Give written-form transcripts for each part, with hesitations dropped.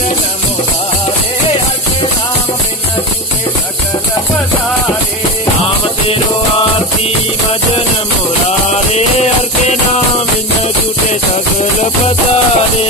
मजन मुरारे हके नाम बिन छूटे सकल पसारे। नाम तेरो आरती मजन मुरारे हर के नाम बिन छूटे सकल पसारे।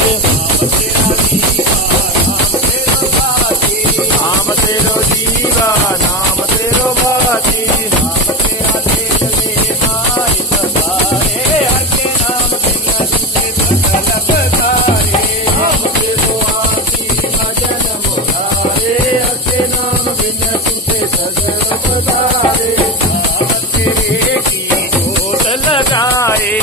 नाम तेरो जीवा नाम तेरो भाती नाम तेरा तेज ले माई सवारे हर के नाम बिन छूटे सकल पसारे। नाम तेरो आरती मजन मुरारे हर के नाम बिन छूटे सकल पसारे। नाम तेरे की गोद लगाए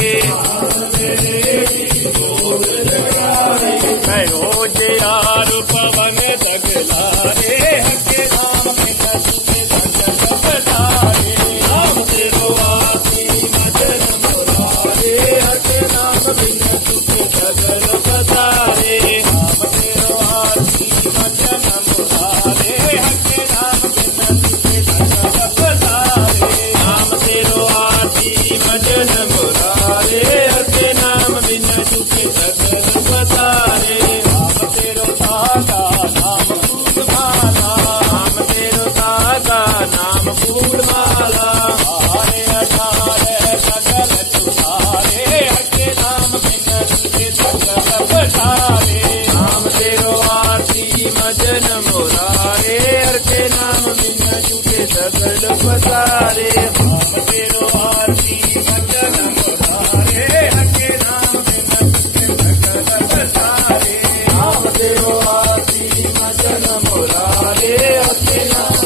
कहो जे यार पवन दगलारे हके नाम बिन छूटे सकल पसारे। नाम तेरो आरती मजन मुरारे हके नाम बिन छूटे सकल पसारे। नाम तेरो आरती मजन मुरारे हके नाम बिन छूटे सकल पसारे। नाम तेरो आरती मजन मुरारे हके नाम बिन छूटे सकल पसारे। नाम तेरो धागा नाम फूल माला नाम तेरो धागा नाम फूल माला। हारे अठारे सकल तुहारे हके नाम बिन छूटे सकल पसारे। नाम तेरो आरती मजन मुरारे हके नाम बिन छूटे सकल पसारे। नाम तेरो आरती मजन मुरारे हके नाम बिन छूटे सकल पसारे। नाम तेरो आरती मजन मुरारे हके नाम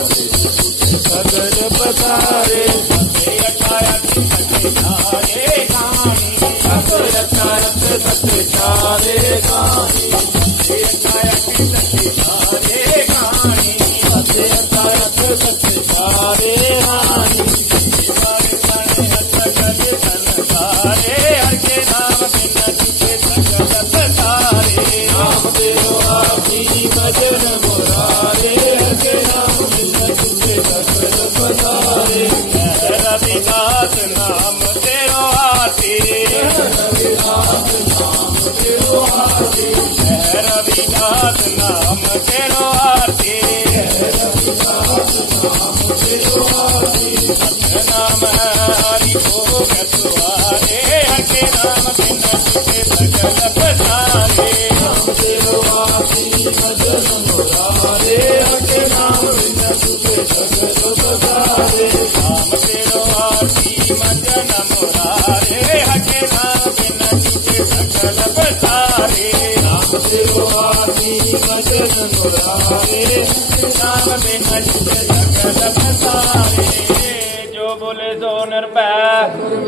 सकल पसारे। सत्य अठारत सत्य चारे कहानी सत्य अठारत सत्य चारे कहानी सत्य अठारत सत्य चारे कहानी सत्य अठारत सत्य चारे कहानी। संसारे हके नाम बिन छूटे सकल पसारे। नाम तेरो आरती मजन मुरारे हके नाम बिन छूटे सकल पसारे। रविदास नाम तेरो आरती रविदास नाम तेरो आरती रविदास नाम तेरो आरती रविदास नाम तेरो आरती। नाम हरि भोग सुहारे हके नाम बिन छूटे सकल पसारे। नाम तेरो आरती मजन मुरारे हके नाम बिन छूटे सकल पसारे। नाम तेरो आरती मजन मुरारे हके नाम बिन छूटे सकल पसारे। नाम तेरो आरती मजन मुरारे हके नाम बिन छूटे सकल पसारे। जो बोले सो निर्भय।